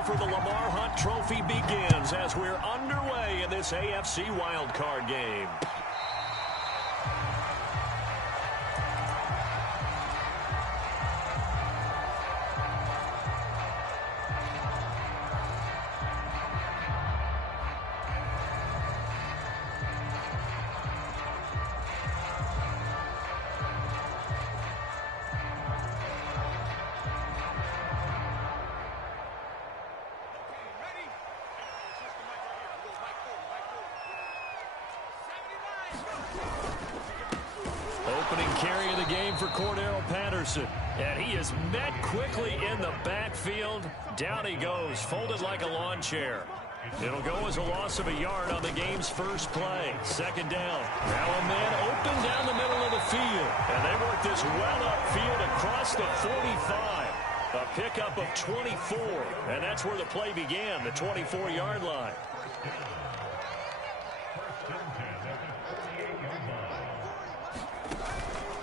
battle for the Lamar Hunt Trophy begins as we're underway in this AFC Wildcard game. Opening carry of the game for Cordero Patterson. And he is met quickly in the backfield. Down he goes, folded like a lawn chair. It'll go as a loss of a yard on the game's first play. Second down. Now a man open down the middle of the field. And they work this well upfield across the 45. A pickup of 24. And that's where the play began, the 24-yard line.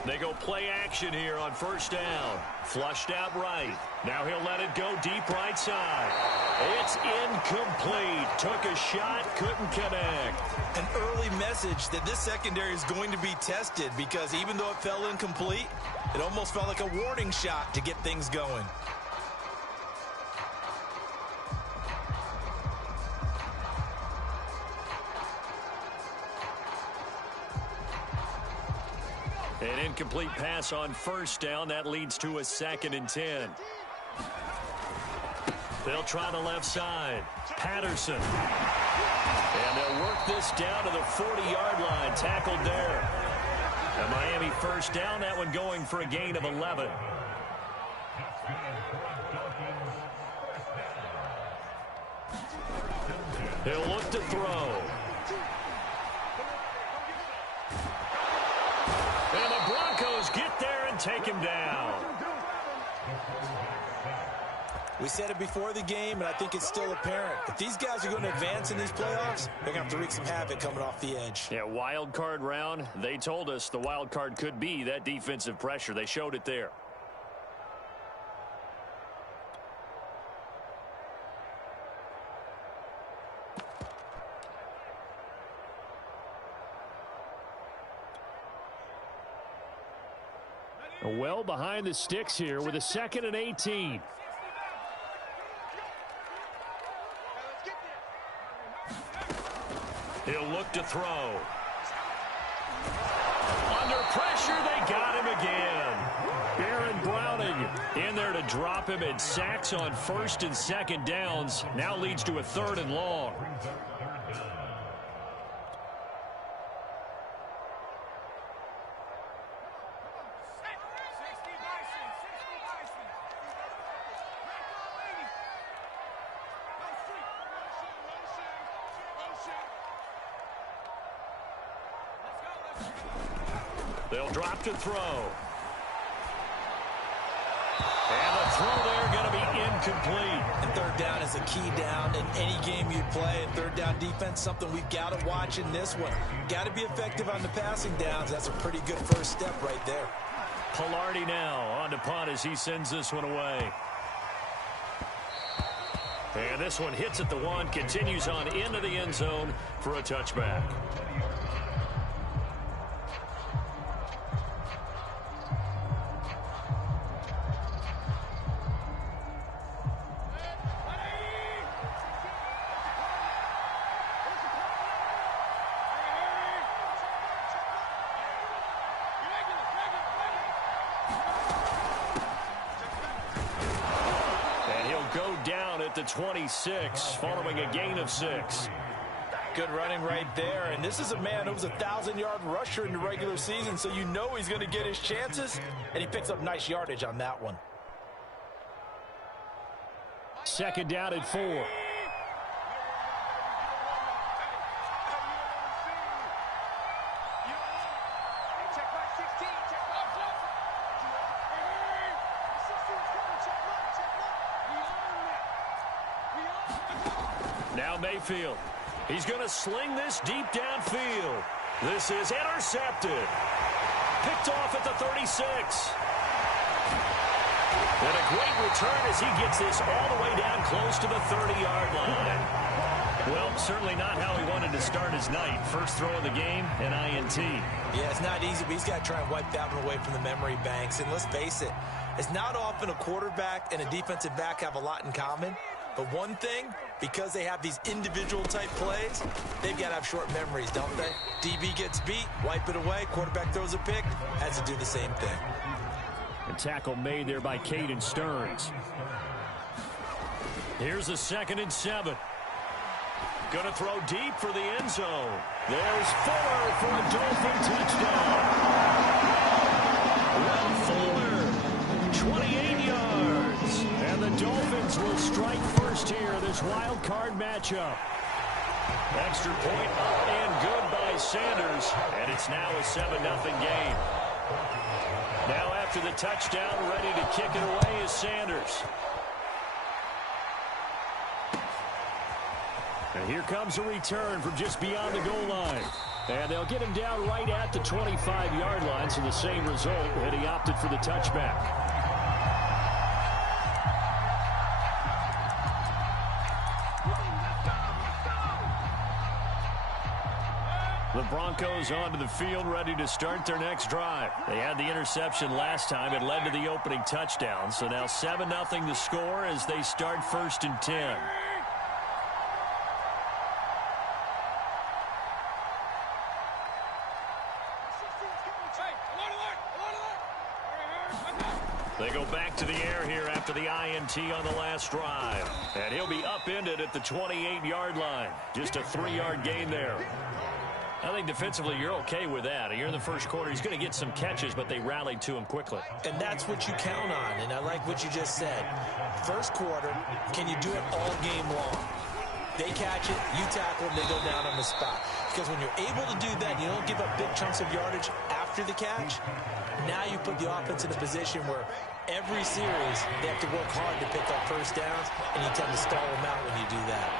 They go play action here on first down. Flushed out right. Now he'll let it go deep right side. It's incomplete. Took a shot, couldn't connect. An early message that this secondary is going to be tested because even though it fell incomplete, it almost felt like a warning shot to get things going. An incomplete pass on first down. That leads to a 2nd and 10. They'll try the left side. Patterson. And they'll work this down to the 40-yard line. Tackled there. A Miami first down. That one going for a gain of 11. He'll look to throw. And the Broncos get there and take him down. We said it before the game, and I think it's still apparent. If these guys are going to advance in these playoffs, they're going to have to wreak some havoc coming off the edge. Yeah, wild card round. They told us the wild card could be that defensive pressure. They showed it there. Well behind the sticks here with a 2nd and 18. He'll look to throw. Under pressure, they got him again. Baron Browning in there to drop him, and sacks on 1st and 2nd downs. Now leads to a 3rd and long. They'll drop to throw. And the throw there going to be incomplete. And 3rd down is a key down in any game you play. And 3rd down defense, something we've got to watch in this one. Got to be effective on the passing downs. That's a pretty good first step right there. Pilardi now on to punt as he sends this one away. And this one hits at the 1, continues on into the end zone for a touchback. Go down at the 26 following a gain of 6. Good running right there. And this is a man who was a 1,000-yard rusher in the regular season, so you know he's going to get his chances, and he picks up nice yardage on that one. 2nd down at 4. Now Mayfield. He's going to sling this deep downfield. This is intercepted. Picked off at the 36. And a great return as he gets this all the way down close to the 30-yard line. Well, certainly not how he wanted to start his night. First throw of the game, an INT. Yeah, it's not easy, but he's got to try and wipe that one away from the memory banks. And let's face it, it's not often a quarterback and a defensive back have a lot in common. But one thing, because they have these individual type plays, they've got to have short memories, don't they? DB gets beat, wipe it away, quarterback throws a pick, has to do the same thing. A tackle made there by Caden Stearns. Here's a 2nd and 7. Gonna throw deep for the end zone. There's Fuller for a Dolphin touchdown. Will Fuller, 28 yards. And the Dolphins will strike first here, this wild card matchup. Extra point up and good by Sanders. And it's now a 7-0 game. Now after the touchdown, ready to kick it away is Sanders. And here comes a return from just beyond the goal line. And they'll get him down right at the 25-yard line, so the same result, and he opted for the touchback. The Broncos onto the field, ready to start their next drive. They had the interception last time. It led to the opening touchdown. So now 7-0 the score as they start 1st and 10. They go back to the air here after the INT on the last drive. And he'll be upended at the 28-yard line. Just a 3-yard gain there. I think defensively you're okay with that. You're in the first quarter. He's going to get some catches, but they rallied to him quickly. And that's what you count on, and I like what you just said. First quarter, can you do it all game long? They catch it, you tackle them, they go down on the spot. Because when you're able to do that, you don't give up big chunks of yardage after the catch. Now you put the offense in a position where every series they have to work hard to pick up first downs, and you tend to stall them out when you do that.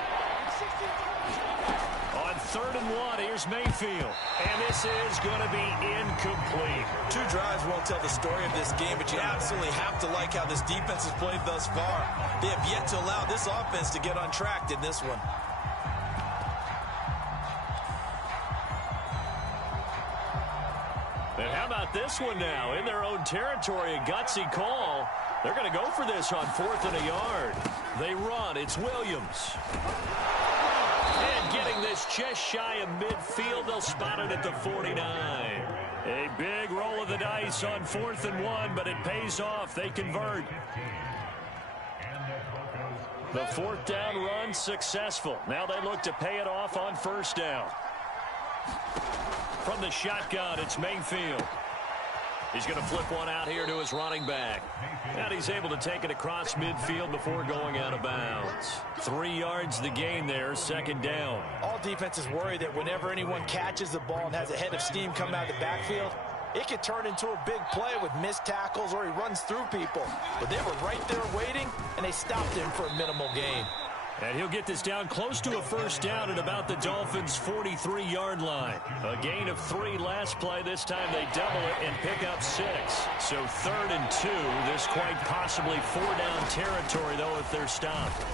On 3rd and 1, here's Mayfield. And this is going to be incomplete. 2 drives won't tell the story of this game, but you absolutely have to like how this defense has played thus far. They have yet to allow this offense to get on track in this one. And how about this one now? In their own territory, a gutsy call. They're going to go for this on 4th and a yard. They run. It's Williams. And getting this just shy of midfield, they'll spot it at the 49. A big roll of the dice on 4th and 1, but it pays off. They convert. The 4th down run successful. Now they look to pay it off on 1st down. From the shotgun, it's Mayfield. He's going to flip one out here to his running back. And he's able to take it across midfield before going out of bounds. 3 yards the gain there, 2nd down. All defenses worry that whenever anyone catches the ball and has a head of steam come out of the backfield, it could turn into a big play with missed tackles or he runs through people. But they were right there waiting, and they stopped him for a minimal gain. And he'll get this down close to a 1st down at about the Dolphins' 43-yard line. A gain of 3 last play. This time they double it and pick up 6. So 3rd and 2. This quite possibly 4-down territory, though, if they're stopped.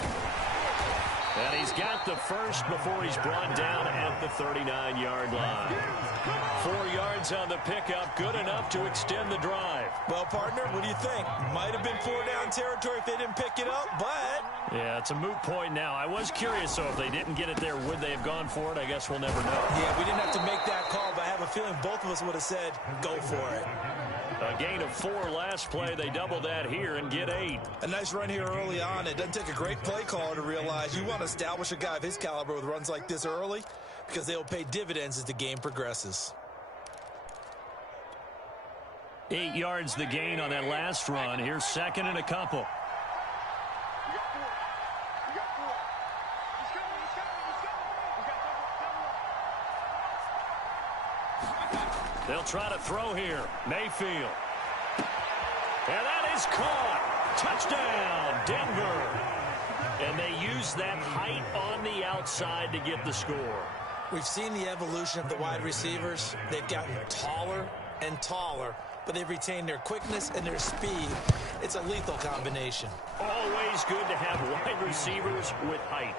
And he's got the first before he's brought down at the 39-yard line. 4 yards on the pickup, good enough to extend the drive. Well, partner, what do you think? Might have been 4-down territory if they didn't pick it up, but... Yeah, it's a moot point now. I was curious, so if they didn't get it there, would they have gone for it? I guess we'll never know. Yeah, we didn't have to make that call, but I have a feeling both of us would have said, go for it. A gain of 4 last play. They double that here and get 8. A nice run here early on. It doesn't take a great play caller to realize you want to establish a guy of his caliber with runs like this early because they'll pay dividends as the game progresses. 8 yards the gain on that last run. Here's 2nd and a couple. They'll try to throw here. Mayfield. And that is caught. Touchdown, Denver. And they use that height on the outside to get the score. We've seen the evolution of the wide receivers. They've gotten taller and taller but they've retained their quickness and their speed. It's a lethal combination. Always good to have wide receivers with height.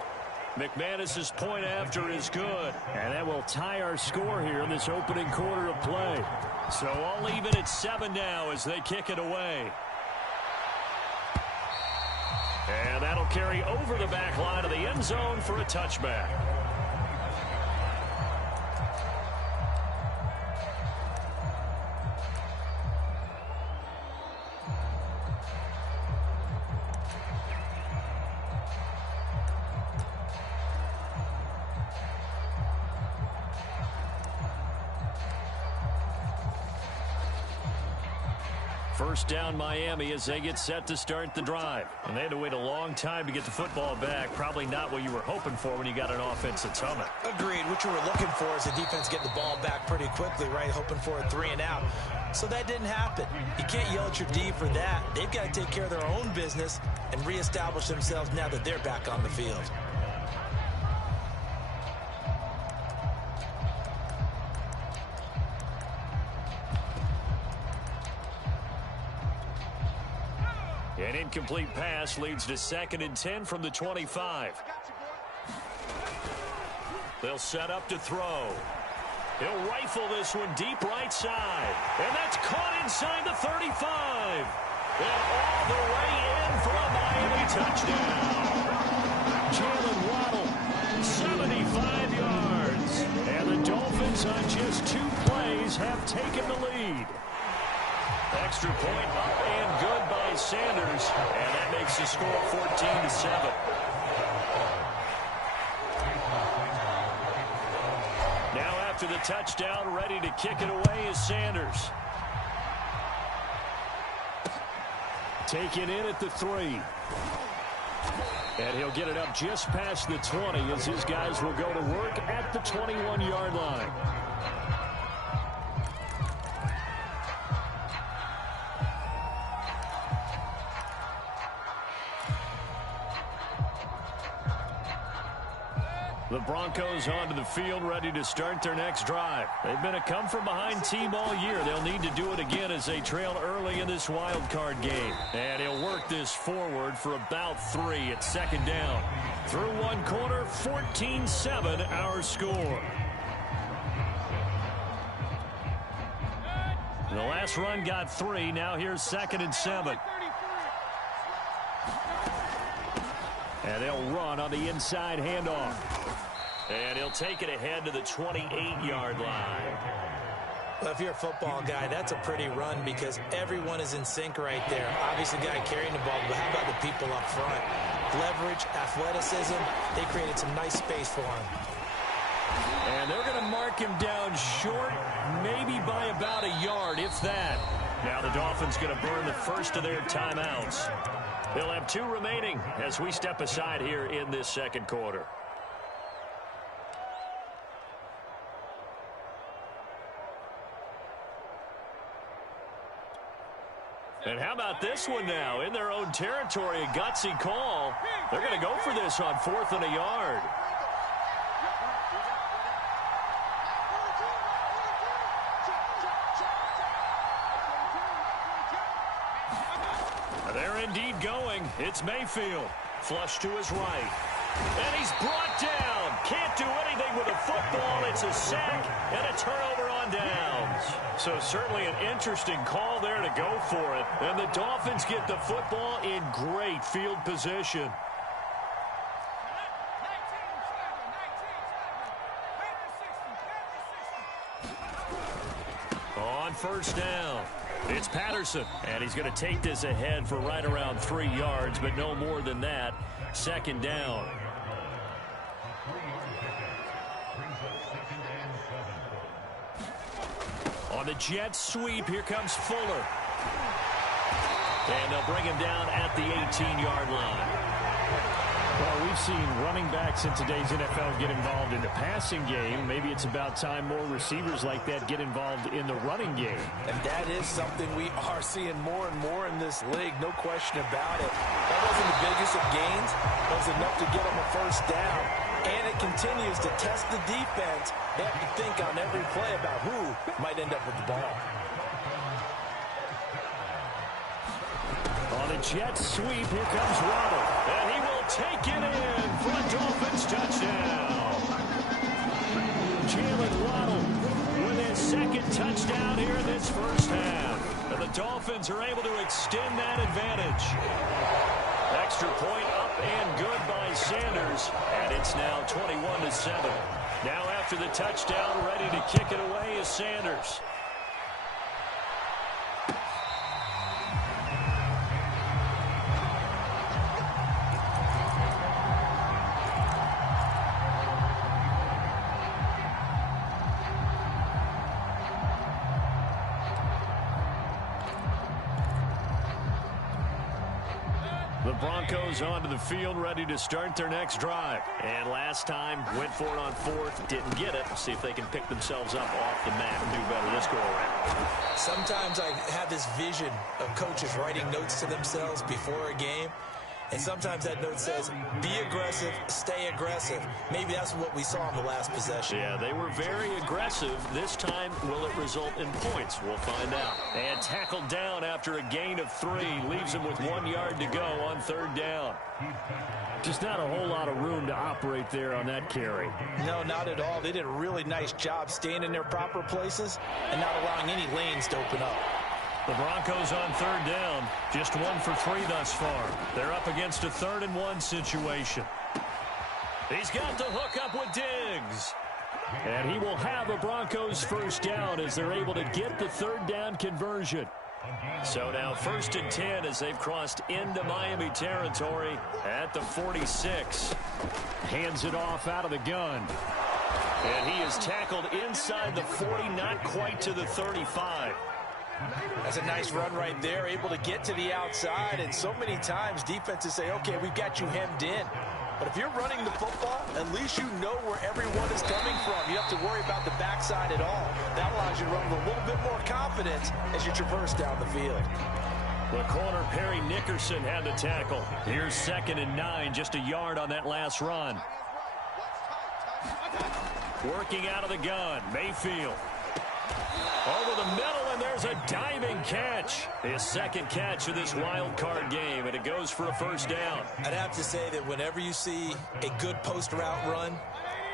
McManus's point after is good. And that will tie our score here in this opening quarter of play. So I'll leave it at 7 now as they kick it away. And that'll carry over the back line of the end zone for a touchback. First down Miami as they get set to start the drive. And they had to wait a long time to get the football back. Probably not what you were hoping for when you got an offense that's humming. Agreed. What you were looking for is the defense getting the ball back pretty quickly, right? Hoping for a 3 and out. So that didn't happen. You can't yell at your D for that. They've got to take care of their own business and reestablish themselves now that they're back on the field. An incomplete pass leads to 2nd and 10 from the 25. They'll set up to throw. He'll rifle this one deep right side. And that's caught inside the 35. And all the way in for a Miami touchdown. Jalen Waddle, 75 yards. And the Dolphins on just 2 plays have taken the lead. Extra point up and good by Sanders. And that makes the score 14-7. Now after the touchdown, ready to kick it away is Sanders. Taken in at the 3. And he'll get it up just past the 20 as his guys will go to work at the 21-yard line. The Broncos onto the field ready to start their next drive. They've been a come-from-behind team all year. They'll need to do it again as they trail early in this wild card game. And he'll work this forward for about 3 at 2nd down. Through 1 quarter, 14-7 our score. The last run got 3. Now here's 2nd and 7. And they'll run on the inside handoff. And he'll take it ahead to the 28-yard line. Well, if you're a football guy, that's a pretty run because everyone is in sync right there. Obviously, the guy carrying the ball, but how about the people up front? Leverage, athleticism, they created some nice space for him. And they're going to mark him down short, maybe by about a yard, if that. Now the Dolphins going to burn the first of their timeouts. They'll have 2 remaining as we step aside here in this 2nd quarter. And how about this one now? In their own territory, a gutsy call. They're going to go for this on 4th and a yard. They're indeed going. It's Mayfield. Flush to his right. And he's brought down. Can't do anything with a football. It's a sack and a turnover on downs. So certainly an interesting call there to go for it. And the Dolphins get the football in great field position. On 1st down, it's Patterson. And he's going to take this ahead for right around 3 yards, but no more than that. 2nd down. On the jet sweep, here comes Fuller. And they'll bring him down at the 18-yard line. Well, we've seen running backs in today's NFL get involved in the passing game. Maybe it's about time more receivers like that get involved in the running game. And that is something we are seeing more and more in this league, no question about it. That wasn't the biggest of gains, but it was enough to get them a 1st down. And it continues to test the defense. They have to think on every play about who might end up with the ball. the Jets sweep. Here comes Waddle. And he will take it in for a Dolphins touchdown. Jalen Waddle with his second touchdown here in this first half. And the Dolphins are able to extend that advantage. Extra point up and good by Sanders. And it's now 21-7. Now after the touchdown, ready to kick it away is Sanders. The Broncos onto the field, ready to start their next drive. And last time, went for it on fourth, didn't get it. See if they can pick themselves up off the mat and do better this go-around. Sometimes I have this vision of coaches writing notes to themselves before a game. And sometimes that note says, be aggressive, stay aggressive. Maybe that's what we saw in the last possession. Yeah, they were very aggressive. This time, will it result in points? We'll find out. And tackled down after a gain of 3. Leaves him with 1 yard to go on third down. Just not a whole lot of room to operate there on that carry. No, not at all. They did a really nice job staying in their proper places and not allowing any lanes to open up. The Broncos on third down, just 1 for 3 thus far. They're up against a 3rd and 1 situation. He's got the hook up with Diggs. And he will have a Broncos first down as they're able to get the third down conversion. So now 1st and 10 as they've crossed into Miami territory at the 46. Hands it off out of the gun. And he is tackled inside the 40, not quite to the 35. That's a nice run right there, able to get to the outside. And so many times defenses say, okay, we've got you hemmed in. But if you're running the football, at least you know where everyone is coming from. You don't have to worry about the backside at all. That allows you to run with a little bit more confidence as you traverse down the field. The corner, Perry Nickerson, had the tackle. Here's 2nd and 9, just a yard on that last run. Working out of the gun, Mayfield. Over the middle, and there's a diving catch. His 2nd catch of this wild card game, and it goes for a first down. I'd have to say that whenever you see a good post route run,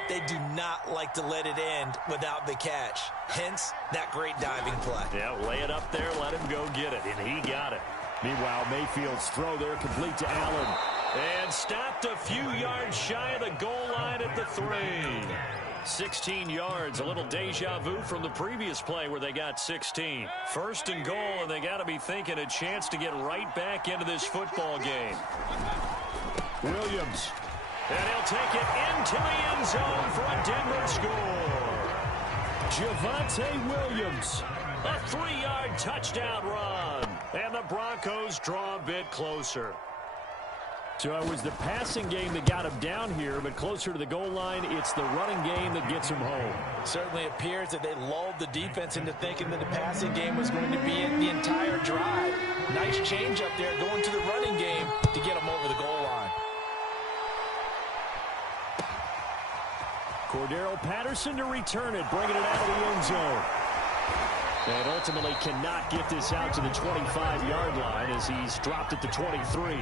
they do not like to let it end without the catch. Hence, that great diving play. Yeah, lay it up there, let him go get it, and he got it. Meanwhile, Mayfield's throw there complete to Allen. And stopped a few yards shy of the goal line at the 3. 16 yards, a little deja vu from the previous play where they got 16. 1st and goal, and they got to be thinking a chance to get right back into this football game. Williams. And he'll take it into the end zone for a Denver score. Javonte Williams. A 3-yard touchdown run. And the Broncos draw a bit closer. So it was the passing game that got him down here, but closer to the goal line, it's the running game that gets him home. Certainly appears that they lulled the defense into thinking that the passing game was going to be in the entire drive. Nice change up there going to the running game to get him over the goal line. Cordero Patterson to return it, bringing it out of the end zone. And ultimately cannot get this out to the 25-yard line as he's dropped at the 23.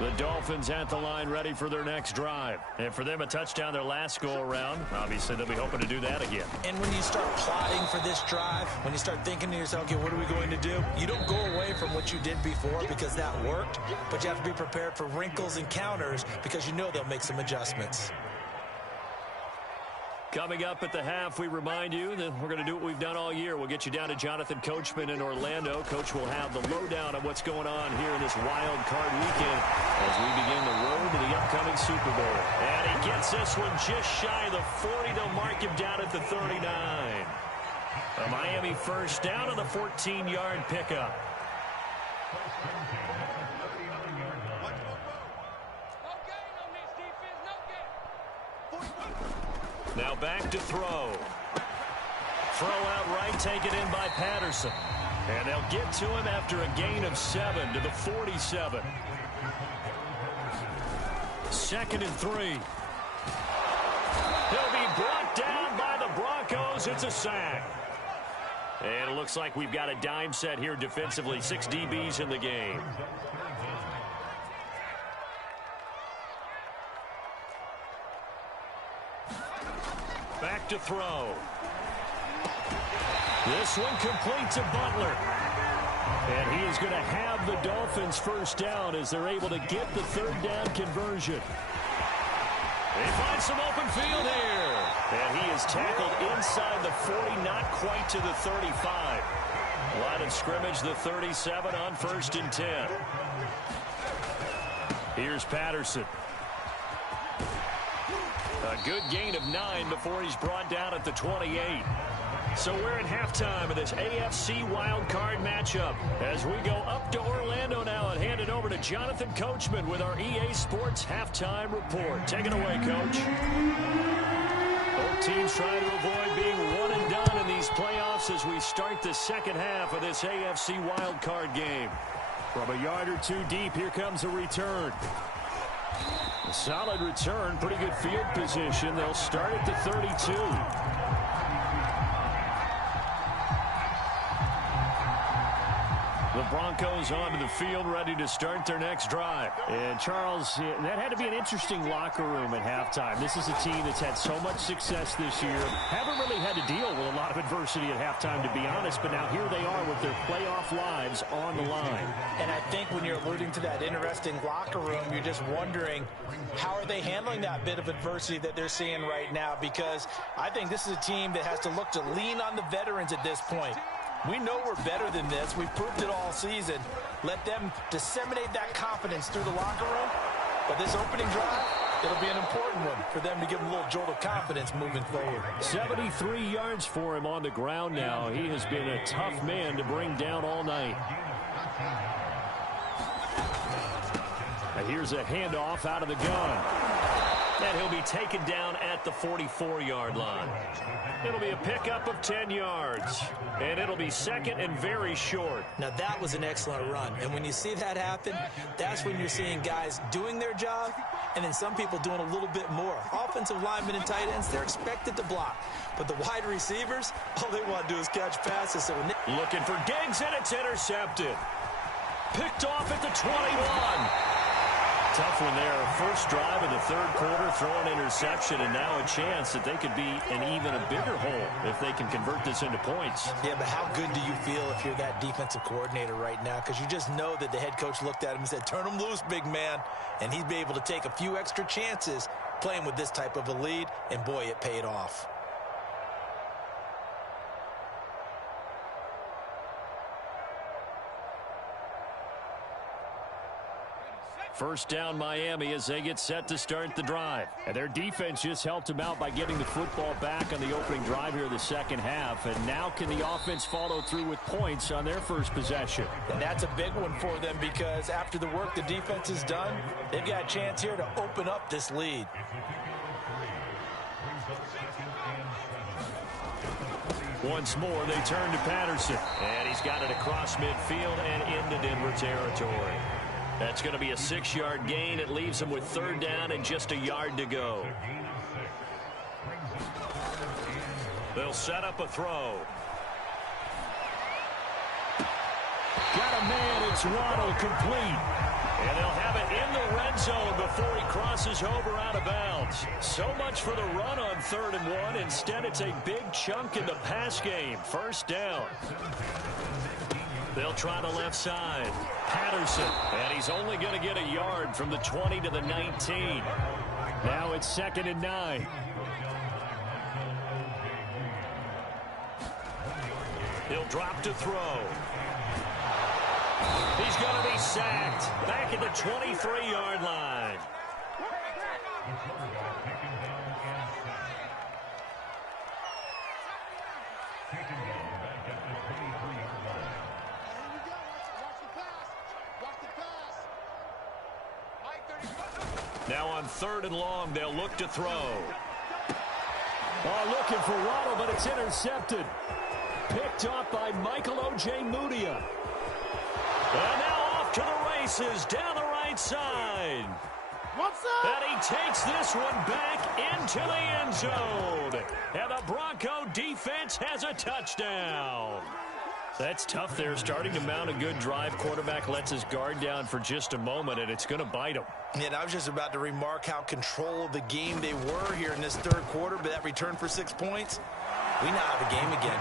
The Dolphins at the line ready for their next drive. And for them, a touchdown their last go-around. Obviously, they'll be hoping to do that again. And when you start plotting for this drive, when you start thinking to yourself, okay, what are we going to do? You don't go away from what you did before because that worked, but you have to be prepared for wrinkles and counters because you know they'll make some adjustments. Coming up at the half, we remind you that we're going to do what we've done all year. We'll get you down to Jonathan Coachman in Orlando. Coach will have the lowdown on what's going on here in this wild card weekend as we begin the road to the upcoming Super Bowl. And he gets this one just shy of the 40. They'll mark him down at the 39. A Miami first down on the 14-yard pickup. Now back to throw. Throw out right, taken in by Patterson. And they'll get to him after a gain of 7 to the 47. 2nd and 3. He'll be brought down by the Broncos. It's a sack. And it looks like we've got a dime set here defensively. 6 DBs in the game. Back to throw. This one complete to Butler. And he is going to have the Dolphins first down as they're able to get the 3rd down conversion. They find some open field here. And he is tackled inside the 40, not quite to the 35. Line of scrimmage, the 37 on 1st and 10. Here's Patterson. A good gain of 9 before he's brought down at the 28. So we're at halftime of this AFC Wildcard matchup as we go up to Orlando now and hand it over to Jonathan Coachman with our EA Sports Halftime Report. Take it away, Coach. Both teams trying to avoid being one and done in these playoffs as we start the second half of this AFC Wildcard game. From a yard or 2 deep, here comes a return. A solid return, pretty good field position. They'll start at the 32. The Broncos onto the field, ready to start their next drive. And, Charles, that had to be an interesting locker room at halftime. This is a team that's had so much success this year. Haven't really had to deal with a lot of adversity at halftime, to be honest. But now here they are with their playoff lives on the line. And I think when you're alluding to that interesting locker room, you're just wondering, how are they handling that bit of adversity that they're seeing right now? Because I think this is a team that has to look to lean on the veterans at this point. We know we're better than this. We've proved it all season. Let them disseminate that confidence through the locker room. But this opening drive, it'll be an important one for them to give them a little jolt of confidence moving forward. 73 yards for him on the ground now. He has been a tough man to bring down all night. Here's a handoff out of the gun. And he'll be taken down at the 44-yard line. It'll be a pickup of 10 yards. And it'll be 2nd and very short. Now, that was an excellent run. And when you see that happen, that's when you're seeing guys doing their job and then some people doing a little bit more. Offensive linemen and tight ends, they're expected to block. But the wide receivers, all they want to do is catch passes. So when looking for Diggs, and it's intercepted. Picked off at the 21. Tough one there. First drive of the 3rd quarter, throw an interception, and now a chance that they could be in even a bigger hole if they can convert this into points. Yeah, but how good do you feel if you're that defensive coordinator right now? Because you just know that the head coach looked at him and said, turn him loose, big man. And he'd be able to take a few extra chances playing with this type of a lead, and boy, it paid off. First down Miami as they get set to start the drive. And their defense just helped them out by getting the football back on the opening drive here in the second half. And now can the offense follow through with points on their first possession? And that's a big one for them because after the work the defense has done, they've got a chance here to open up this lead. Once more, they turn to Patterson. And he's got it across midfield and into Denver territory. That's going to be a 6-yard gain. It leaves them with 3rd down and just a yard to go. They'll set up a throw. Got a man. It's Waddle, complete. And they'll have it in the red zone before he crosses over out of bounds. So much for the run on 3rd and 1. Instead, it's a big chunk in the pass game. First down. They'll try the left side. Patterson, and he's only going to get a yard from the 20 to the 19. Now it's 2nd and 9. He'll drop to throw. He's going to be sacked back at the 23-yard line. Now on 3rd and long, they'll look to throw. Oh, looking for Waddle, but it's intercepted. picked off by Michael Ojemudia. And now off to the races down the right side. What's up? And he takes this one back into the end zone. And the Bronco defense has a touchdown. That's tough there, starting to mount a good drive. Quarterback lets his guard down for just a moment, and it's going to bite him. And I was just about to remark how control of the game they were here in this third quarter, but that return for 6 points, we now have a game again.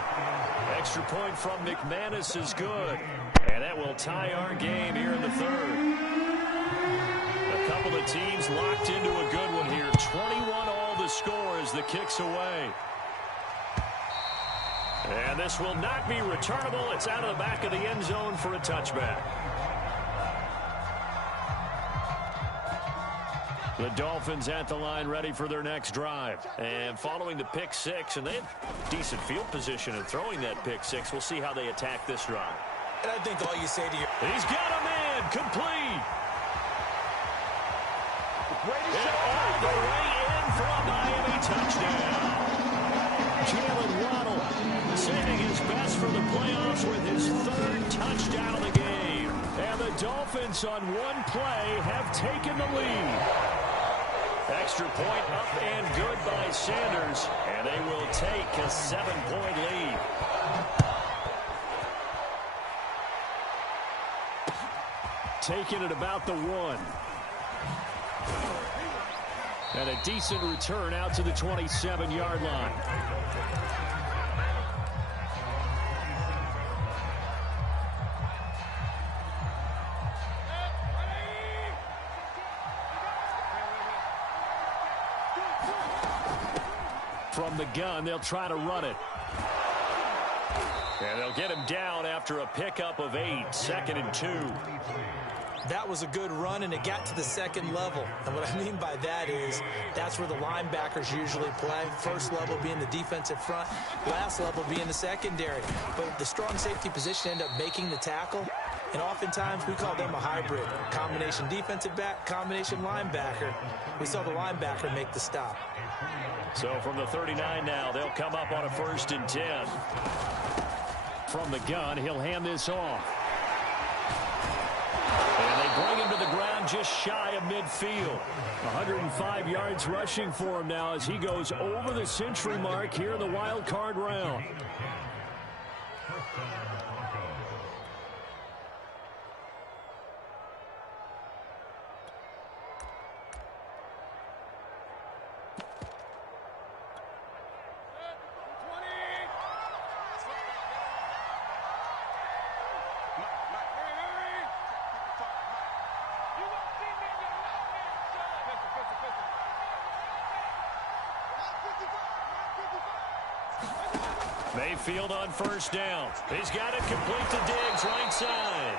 Extra point from McManus is good. And that will tie our game here in the third. A couple of teams locked into a good one here. 21 all the score as the kick's away. And this will not be returnable. It's out of the back of the end zone for a touchback. The Dolphins at the line ready for their next drive. And following the pick six, and they have decent field position in throwing that pick six. We'll see how they attack this drive. And I think all you say to your... He's got a man, complete. And all the way in for a Miami touchdown. Jalen Waddle saving his best for the playoffs with his third touchdown of the game. And the Dolphins on one play have taken the lead. Extra point up and good by Sanders. And they will take a 7-point lead. Taking it about the 1. And a decent return out to the 27-yard line. From the gun, they'll try to run it. And they'll get him down after a pickup of 8, 2nd and 2. That was a good run, and it got to the second level. And what I mean by that is that's where the linebackers usually play. First level being the defensive front, last level being the secondary. But the strong safety position ended up making the tackle. And oftentimes we call them a hybrid. Combination defensive back, combination linebacker. We saw the linebacker make the stop. So from the 39 now, they'll come up on a 1st and 10. From the gun, he'll hand this off. And they bring him to the ground just shy of midfield. 105 yards rushing for him now as he goes over the century mark here in the wild card round. Mayfield on 1st down. He's got it complete to Diggs, right side.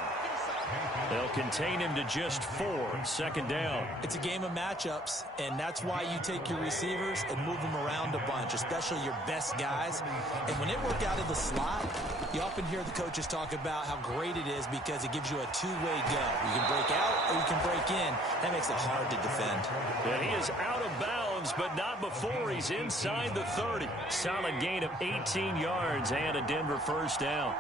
They'll contain him to just 4, 2nd down. It's a game of matchups, and that's why you take your receivers and move them around a bunch, especially your best guys. And when they work out of the slot, you often hear the coaches talk about how great it is because it gives you a two-way go. You can break out or you can break in. That makes it hard to defend. And he is out of bounds, but not before he's inside the 30. Solid gain of 18 yards and a Denver 1st down.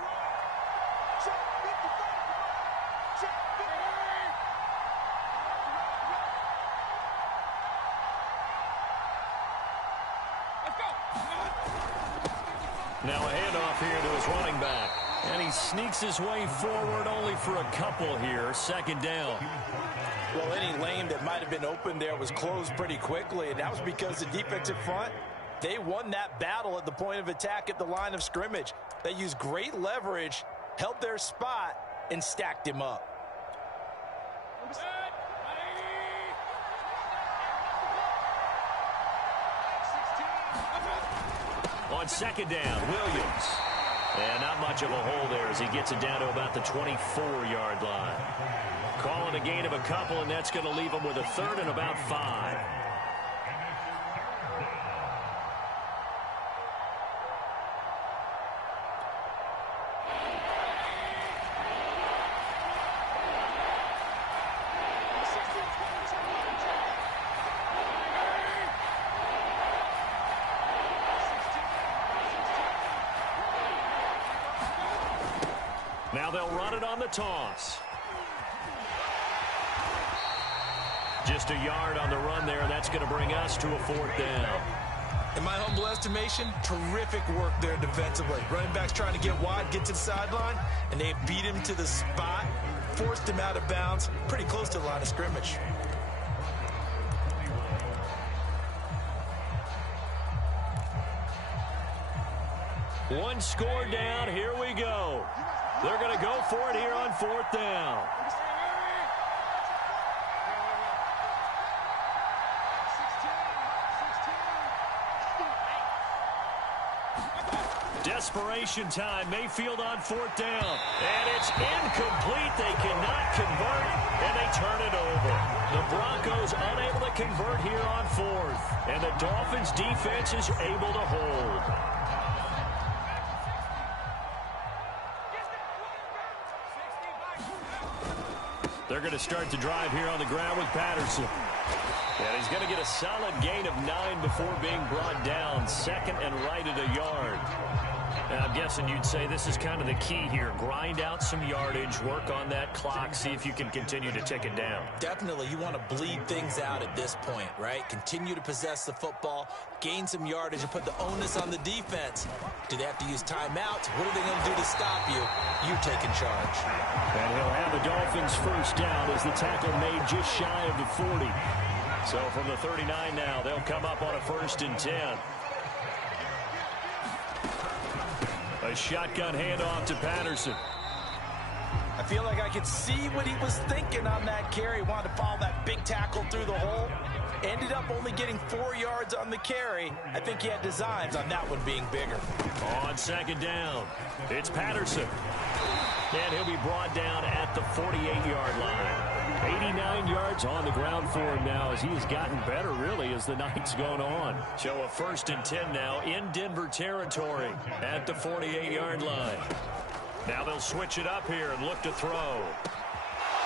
Now a handoff here to his running back. And he sneaks his way forward only for a couple here. 2nd down. Well, any lane that might have been open there was closed pretty quickly, and that was because the defensive front, they won that battle at the point of attack at the line of scrimmage. They used great leverage, held their spot, and stacked him up. On 2nd down, Williams. And not much of a hole there as he gets it down to about the 24-yard line. Calling a gain of a couple, and that's going to leave him with a 3rd and about 5. Now they'll run it on the toss. Just a yard on the run there, and that's going to bring us to a 4th down. In my humble estimation, terrific work there defensively. Running backs trying to get wide, get to the sideline, and they beat him to the spot, forced him out of bounds, pretty close to the line of scrimmage. One score down, here we go. They're going to go for it here on 4th down. Desperation time. Mayfield on 4th down. And it's incomplete. They cannot convert, and they turn it over. The Broncos unable to convert here on 4th. And the Dolphins defense is able to hold. They're going to start the drive here on the ground with Patterson. And he's going to get a solid gain of 9 before being brought down. 2nd and right at a yard. And I'm guessing you'd say this is kind of the key here. Grind out some yardage, work on that clock, see if you can continue to tick it down. Definitely, you want to bleed things out at this point, right? Continue to possess the football, gain some yardage, and put the onus on the defense. Do they have to use timeouts? What are they going to do to stop you? You taking charge. And he'll have the Dolphins 1st down as the tackle made just shy of the 40. So from the 39 now, they'll come up on a 1st and 10. A shotgun handoff to Patterson. I feel like I could see what he was thinking on that carry. Wanted to follow that big tackle through the hole. Ended up only getting 4 yards on the carry. I think he had designs on that one being bigger. On 2nd down, it's Patterson. And he'll be brought down at the 48-yard line. 89 yards on the ground for him now as he has gotten better, really, as the night's gone on. So a 1st and 10 now in Denver territory at the 48-yard line. Now they'll switch it up here and look to throw.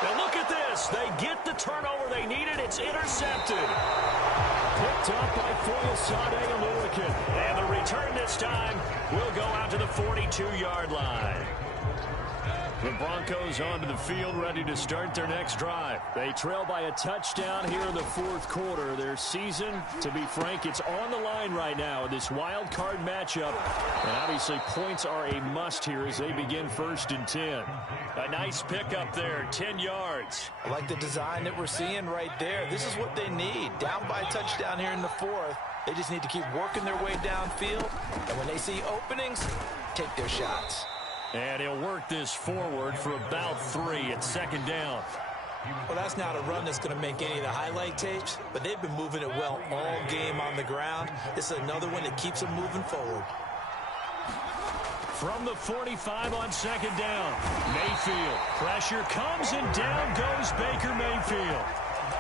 Now look at this. They get the turnover they needed. It's intercepted. Picked up by Foyesade Aluakin. And the return this time will go out to the 42-yard line. The Broncos onto the field, ready to start their next drive. They trail by a touchdown here in the 4th quarter. Their season, to be frank, it's on the line right now in this wild card matchup. And obviously points are a must here as they begin 1st and 10. A nice pickup there, 10 yards. I like the design that we're seeing right there. This is what they need. Down by a touchdown here in the 4th. They just need to keep working their way downfield. And when they see openings, take their shots. And he'll work this forward for about 3 at 2nd down. Well, that's not a run that's going to make any of the highlight tapes, but they've been moving it well all game on the ground. This is another one that keeps them moving forward. From the 45 on 2nd down, Mayfield. Pressure comes and down goes Baker Mayfield.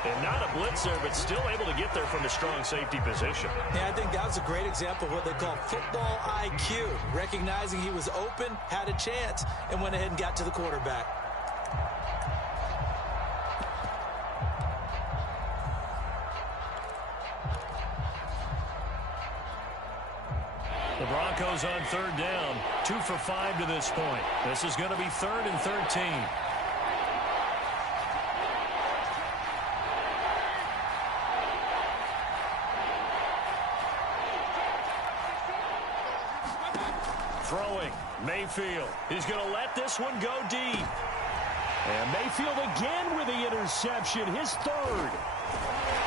And not a blitzer, but still able to get there from a strong safety position. Yeah, I think that was a great example of what they call football IQ. Recognizing he was open, had a chance, and went ahead and got to the quarterback. The Broncos on 3rd down, 2 for 5 to this point. This is going to be 3rd and 13. Throwing, Mayfield. He's going to let this one go deep. And Mayfield again with the interception, his 3rd.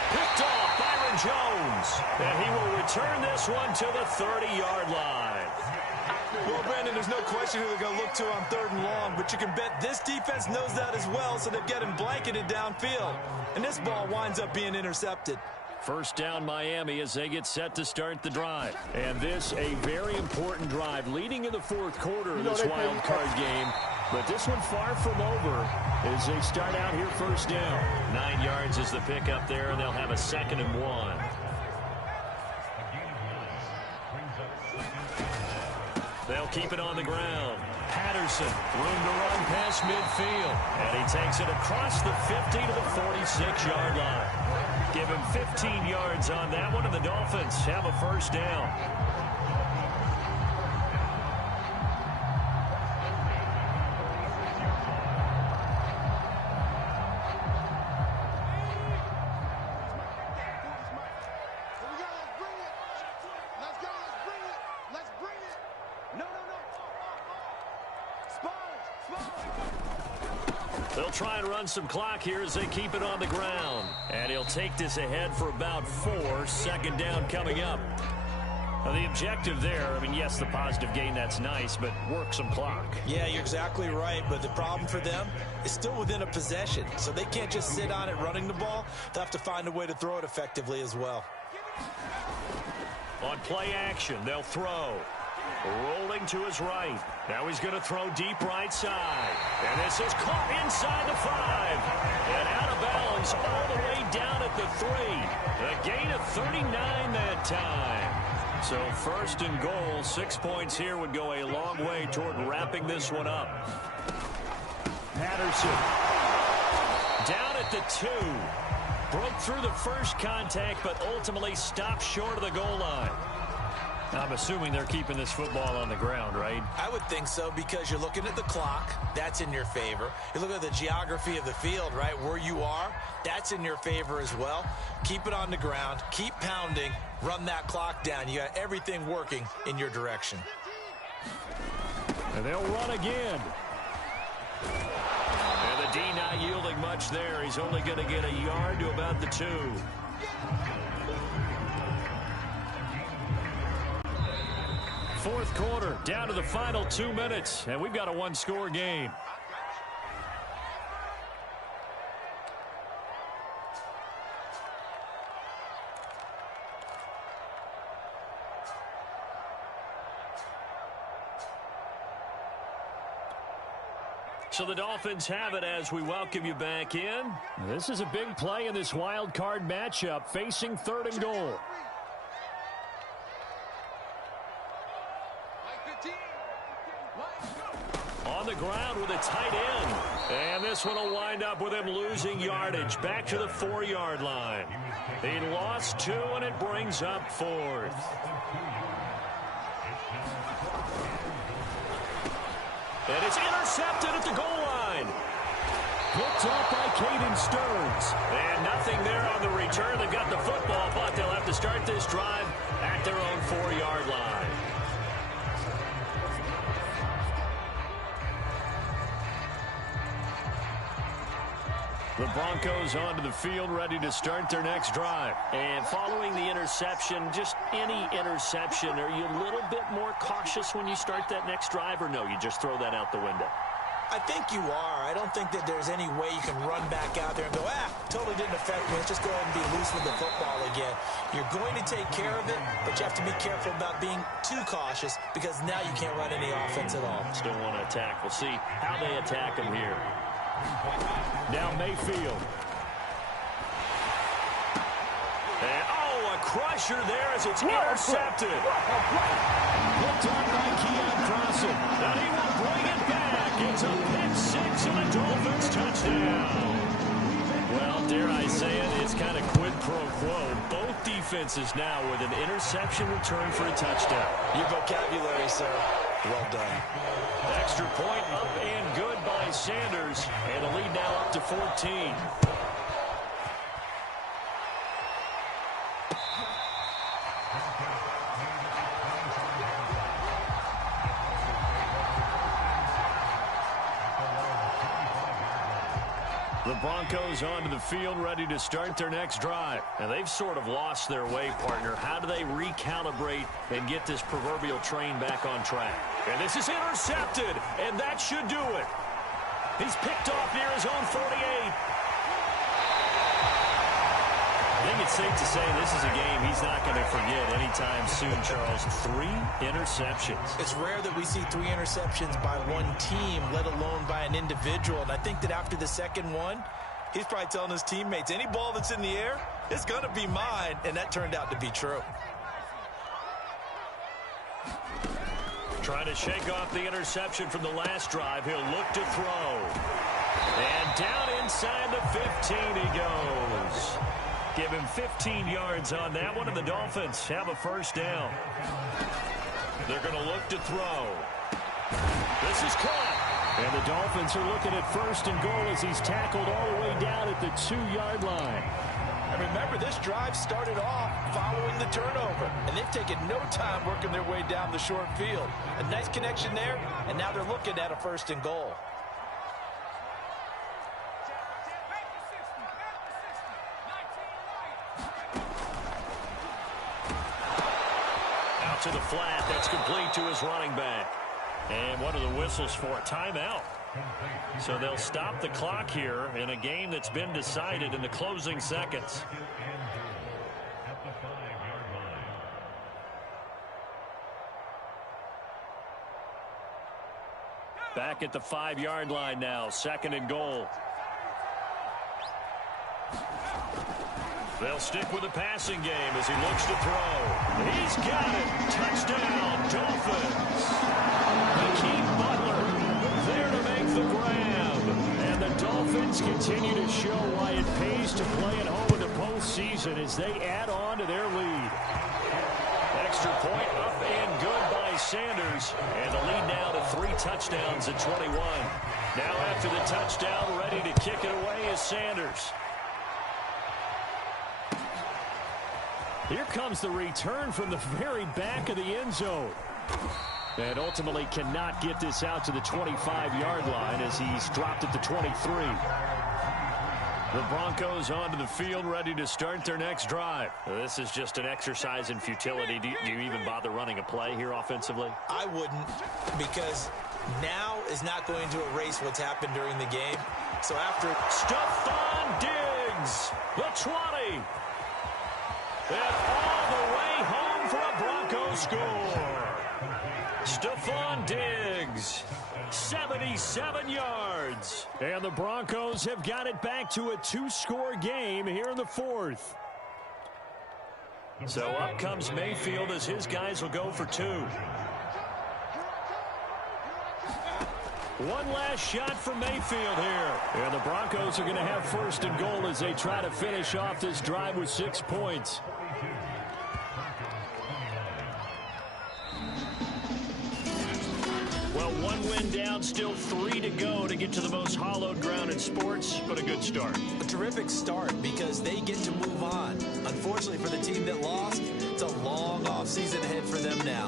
Picked off Byron Jones. And he will return this one to the 30-yard line. Well, Brandon, there's no question who they're going to look to on 3rd and long, but you can bet this defense knows that as well, so they've got him blanketed downfield. And this ball winds up being intercepted. 1st down Miami as they get set to start the drive. And this a very important drive leading in the 4th quarter of this wild card game. But this one far from over as they start out here 1st down. 9 yards is the pickup there, and they'll have a 2nd and 1. They'll keep it on the ground. Patterson, room to run past midfield. And he takes it across the 50 to the 46-yard line. Give him 15 yards on that one, and the Dolphins have a 1st down. They'll try and run some clock here as they keep it on the ground. And he'll take this ahead for about 4. Second down coming up. Now, the objective there, I mean, yes, the positive gain, that's nice, but work some clock. Yeah, you're exactly right, but the problem for them is still within a possession, so they can't just sit on it running the ball. They'll have to find a way to throw it effectively as well. On play action, they'll throw. Rolling to his right. Now he's going to throw deep right side. And this is caught inside the 5. And out of bounds all the way down at the 3. A gain of 39 that time. So first and goal, 6 points here would go a long way toward wrapping this one up. Patterson. Down at the 2. Broke through the first contact, but ultimately stopped short of the goal line. I'm assuming they're keeping this football on the ground, right? I would think so, because you're looking at the clock. That's in your favor. You look at the geography of the field, right, where you are. That's in your favor as well. Keep it on the ground. Keep pounding. Run that clock down. You got everything working in your direction. And they'll run again. And the D not yielding much there. He's only going to get a yard to about the 2. Fourth quarter, down to the final 2 minutes, and we've got a one-score game. So the Dolphins have it as we welcome you back in. This is a big play in this wild card matchup, facing 3rd and goal. On the ground with a tight end. And this one will wind up with him losing yardage back to the 4-yard line. He lost 2, and it brings up 4th. And it's intercepted at the goal line. Picked up by Caden Stearns. And nothing there on the return. They've got the football, but they'll have to start this drive at their own 4-yard line. The Broncos onto the field, ready to start their next drive. And following the interception, just any interception, are you a little bit more cautious when you start that next drive, or no, you just throw that out the window? I think you are. I don't think that there's any way you can run back out there and go, totally didn't affect me. Let's just go ahead and be loose with the football again. You're going to take care of it, but you have to be careful about being too cautious, because now you can't run any offense at all. Still want to attack. We'll see how they attack him here. Now Mayfield. And, a crusher there as it's intercepted. Picked up by Keon Crossen. And he will bring it back. It's a pick 6 and a Dolphins touchdown. Well, dare I say it, it's kind of quid pro quo. Both defenses now with an interception return for a touchdown. Your vocabulary, sir. Well done. Extra point up and good by Sanders. And the lead now up to 14. The Broncos onto the field, ready to start their next drive. And they've sort of lost their way, partner. How do they recalibrate and get this proverbial train back on track? And this is intercepted, and that should do it. He's picked off near his own 48. I think it's safe to say this is a game he's not going to forget anytime soon, Charles. 3 interceptions. It's rare that we see 3 interceptions by one team, let alone by an individual. And I think that after the second one, he's probably telling his teammates, any ball that's in the air, it's going to be mine. And that turned out to be true. Trying to shake off the interception from the last drive. He'll look to throw. And down inside the 15 he goes. Give him 15 yards on that one, and the Dolphins have a first down. They're going to look to throw. This is caught. And the Dolphins are looking at first and goal as he's tackled all the way down at the 2-yard line. And remember, this drive started off following the turnover, and they've taken no time working their way down the short field. A nice connection there, and now they're looking at a first and goal. to the flat. That's complete to his running back. And what are the whistles for? A timeout. So they'll stop the clock here in a game that's been decided in the closing seconds. Back at the 5-yard line now, 2nd and goal. They'll stick with the passing game as he looks to throw. He's got it. Touchdown, Dolphins. Hakeem Butler there to make the grab. And the Dolphins continue to show why it pays to play at home in the postseason as they add on to their lead. Extra point up and good by Sanders. And the lead now to 3 touchdowns at 21. Now after the touchdown, ready to kick it away is Sanders. Here comes the return from the very back of the end zone. And ultimately cannot get this out to the 25-yard line as he's dropped at the 23. The Broncos onto the field ready to start their next drive. This is just an exercise in futility. Do you even bother running a play here offensively? I wouldn't, because now is not going to erase what's happened during the game. So after Stephon Diggs, the 20. And all the way home for a Broncos score. Stephon Diggs, 77 yards. And the Broncos have got it back to a 2-score game here in the 4th. So up comes Mayfield as his guys will go for 2. One last shot from Mayfield here. And the Broncos are going to have 1st and goal as they try to finish off this drive with 6 points. Well, 1 win down, still 3 to go to get to the most hallowed ground in sports, but a good start. A terrific start because they get to move on. Unfortunately for the team that lost, it's a long offseason ahead for them now.